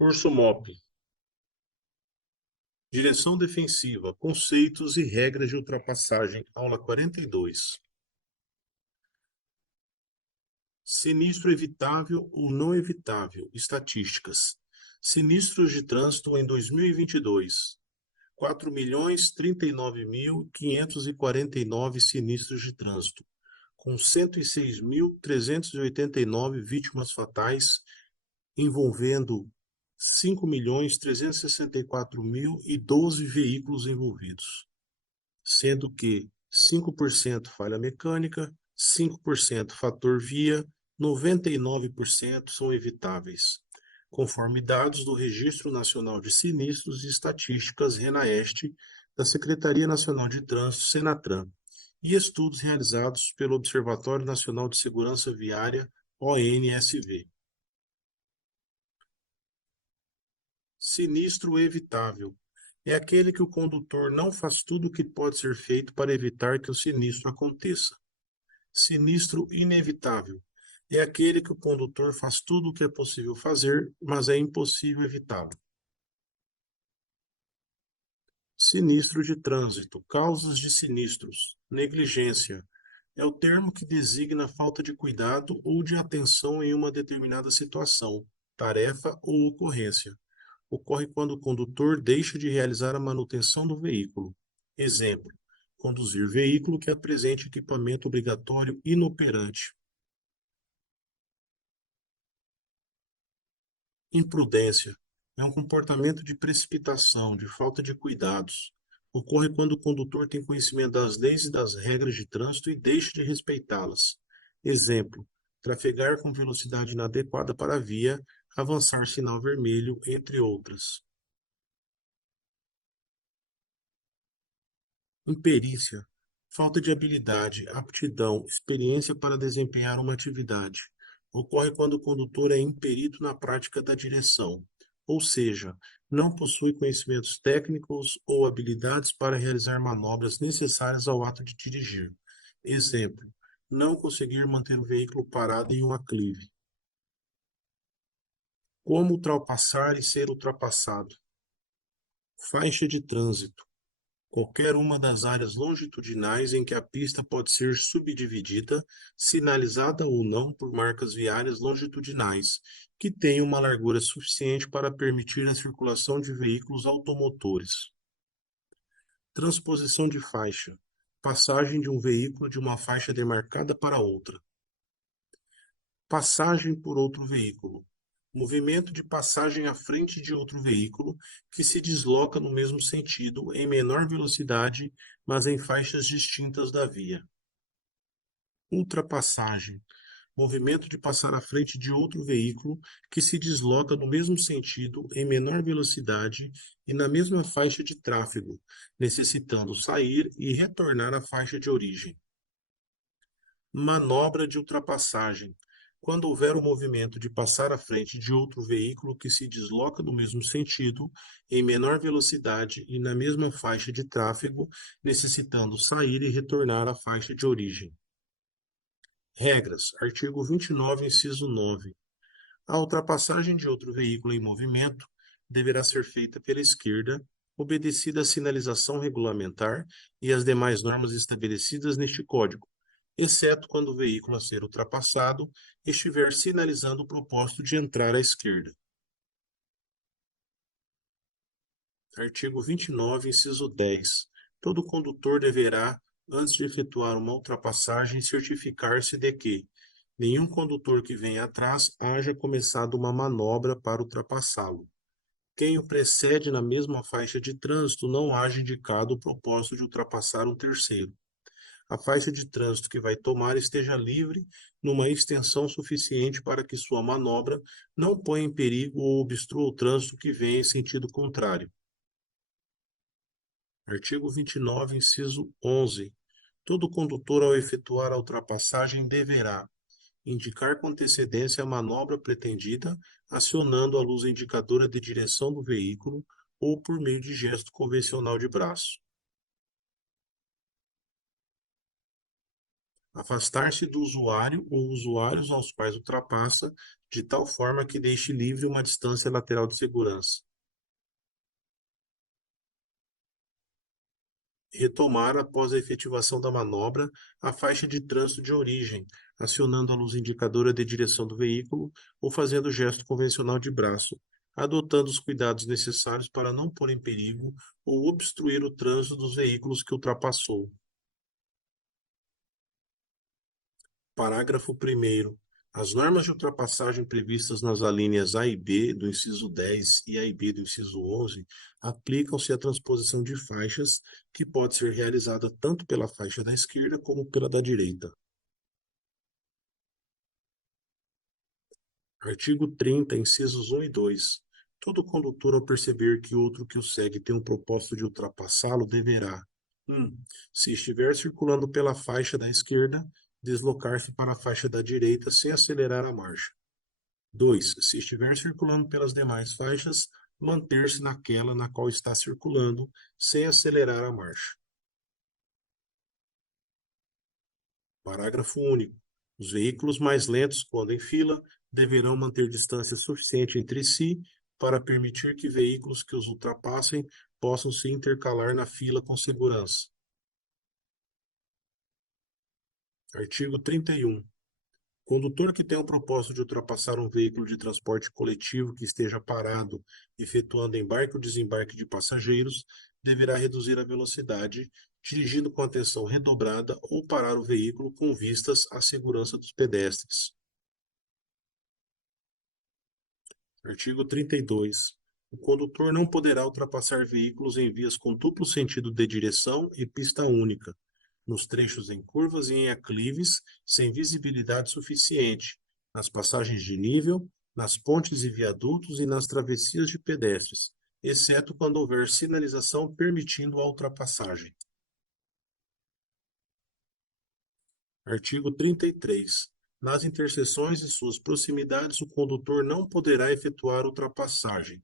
Curso MOP. Direção defensiva, conceitos e regras de ultrapassagem, aula 42. Sinistro evitável ou não evitável, estatísticas. Sinistros de trânsito em 2022. 4.039.549 sinistros de trânsito, com 106.389 vítimas fatais, envolvendo 5.364.012 veículos envolvidos, sendo que 5% falha mecânica, 5% fator via, 99% são evitáveis, conforme dados do Registro Nacional de Sinistros e Estatísticas RENAEST da Secretaria Nacional de Trânsito, Senatran, e estudos realizados pelo Observatório Nacional de Segurança Viária, ONSV. Sinistro evitável é aquele que o condutor não faz tudo o que pode ser feito para evitar que o sinistro aconteça. Sinistro inevitável é aquele que o condutor faz tudo o que é possível fazer, mas é impossível evitá-lo. Sinistro de trânsito, causas de sinistros, negligência, é o termo que designa a falta de cuidado ou de atenção em uma determinada situação, tarefa ou ocorrência. Ocorre quando o condutor deixa de realizar a manutenção do veículo. Exemplo: conduzir veículo que apresente equipamento obrigatório inoperante. Imprudência é um comportamento de precipitação, de falta de cuidados. Ocorre quando o condutor tem conhecimento das leis e das regras de trânsito e deixa de respeitá-las. Exemplo: trafegar com velocidade inadequada para a via, avançar sinal vermelho, entre outras. Imperícia, falta de habilidade, aptidão, experiência para desempenhar uma atividade. Ocorre quando o condutor é imperito na prática da direção, ou seja, não possui conhecimentos técnicos ou habilidades para realizar manobras necessárias ao ato de dirigir. Exemplo: não conseguir manter o veículo parado em um aclive. Como ultrapassar e ser ultrapassado? Faixa de trânsito: qualquer uma das áreas longitudinais em que a pista pode ser subdividida, sinalizada ou não por marcas viárias longitudinais, que tenham uma largura suficiente para permitir a circulação de veículos automotores. Transposição de faixa: passagem de um veículo de uma faixa demarcada para outra. Passagem por outro veículo: movimento de passagem à frente de outro veículo que se desloca no mesmo sentido, em menor velocidade, mas em faixas distintas da via. Ultrapassagem: movimento de passar à frente de outro veículo que se desloca no mesmo sentido, em menor velocidade e na mesma faixa de tráfego, necessitando sair e retornar à faixa de origem. Manobra de ultrapassagem: quando houver o movimento de passar à frente de outro veículo que se desloca no mesmo sentido, em menor velocidade e na mesma faixa de tráfego, necessitando sair e retornar à faixa de origem. Regras: artigo 29, inciso 9. A ultrapassagem de outro veículo em movimento deverá ser feita pela esquerda, obedecida a sinalização regulamentar e as demais normas estabelecidas neste Código, exceto quando o veículo a ser ultrapassado estiver sinalizando o propósito de entrar à esquerda. Artigo 29, inciso 10. Todo condutor deverá, antes de efetuar uma ultrapassagem, certificar-se de que nenhum condutor que venha atrás haja começado uma manobra para ultrapassá-lo. Quem o precede na mesma faixa de trânsito não haja indicado o propósito de ultrapassar um terceiro. A faixa de trânsito que vai tomar esteja livre numa extensão suficiente para que sua manobra não ponha em perigo ou obstrua o trânsito que vem em sentido contrário. Artigo 29, inciso 11. Todo condutor, ao efetuar a ultrapassagem, deverá indicar com antecedência a manobra pretendida, acionando a luz indicadora de direção do veículo ou por meio de gesto convencional de braço. Afastar-se do usuário ou usuários aos quais ultrapassa, de tal forma que deixe livre uma distância lateral de segurança. Retomar após a efetivação da manobra a faixa de trânsito de origem, acionando a luz indicadora de direção do veículo ou fazendo o gesto convencional de braço, adotando os cuidados necessários para não pôr em perigo ou obstruir o trânsito dos veículos que ultrapassou. Parágrafo 1º. As normas de ultrapassagem previstas nas alíneas A e B do inciso 10 e A e B do inciso 11 aplicam-se à transposição de faixas, que pode ser realizada tanto pela faixa da esquerda como pela da direita. Artigo 30, incisos 1 e 2. Todo condutor, ao perceber que outro que o segue tem o propósito de ultrapassá-lo, deverá: 1. Se estiver circulando pela faixa da esquerda, deslocar-se para a faixa da direita sem acelerar a marcha. 2. Se estiver circulando pelas demais faixas, manter-se naquela na qual está circulando, sem acelerar a marcha. Parágrafo único. Os veículos mais lentos, quando em fila, deverão manter distância suficiente entre si para permitir que veículos que os ultrapassem possam se intercalar na fila com segurança. Artigo 31. Condutor que tenha o propósito de ultrapassar um veículo de transporte coletivo que esteja parado, efetuando embarque ou desembarque de passageiros, deverá reduzir a velocidade, dirigindo com atenção redobrada ou parar o veículo com vistas à segurança dos pedestres. Artigo 32. O condutor não poderá ultrapassar veículos em vias com duplo sentido de direção e pista única, nos trechos em curvas e em aclives, sem visibilidade suficiente, nas passagens de nível, nas pontes e viadutos e nas travessias de pedestres, exceto quando houver sinalização permitindo a ultrapassagem. Artigo 33. Nas interseções e suas proximidades, o condutor não poderá efetuar ultrapassagem.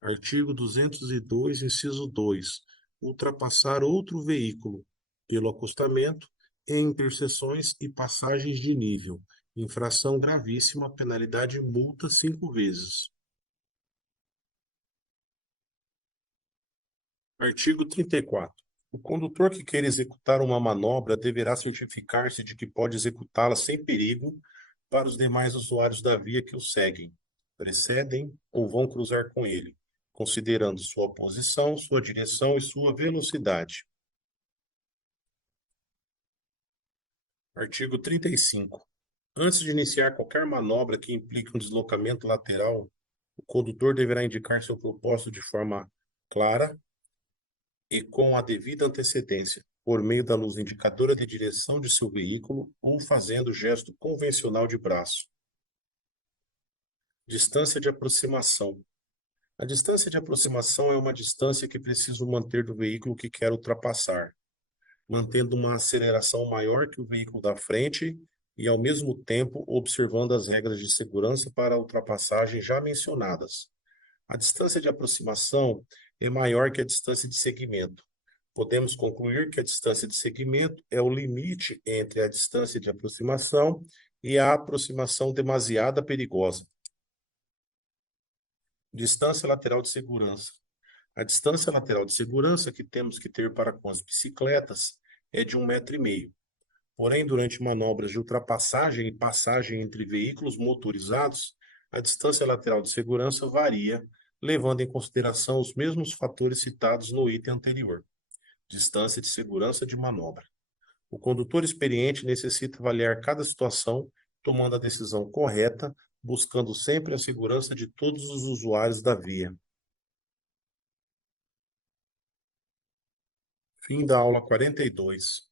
Artigo 202, inciso 2. Ultrapassar outro veículo pelo acostamento em interseções e passagens de nível. Infração gravíssima, penalidade multa 5 vezes. Artigo 34. O condutor que queira executar uma manobra deverá certificar-se de que pode executá-la sem perigo para os demais usuários da via que o seguem, precedem ou vão cruzar com ele, considerando sua posição, sua direção e sua velocidade. Artigo 35. Antes de iniciar qualquer manobra que implique um deslocamento lateral, o condutor deverá indicar seu propósito de forma clara e com a devida antecedência, por meio da luz indicadora de direção de seu veículo ou fazendo gesto convencional de braço. Distância de aproximação. A distância de aproximação é uma distância que preciso manter do veículo que quero ultrapassar, mantendo uma aceleração maior que o veículo da frente e, ao mesmo tempo, observando as regras de segurança para a ultrapassagem já mencionadas. A distância de aproximação é maior que a distância de segmento. Podemos concluir que a distância de segmento é o limite entre a distância de aproximação e a aproximação demasiada perigosa. Distância lateral de segurança. A distância lateral de segurança que temos que ter para com as bicicletas é de 1,5 m. Porém, durante manobras de ultrapassagem e passagem entre veículos motorizados, a distância lateral de segurança varia, levando em consideração os mesmos fatores citados no item anterior. Distância de segurança de manobra. O condutor experiente necessita avaliar cada situação, tomando a decisão correta, buscando sempre a segurança de todos os usuários da via. Fim da aula 42.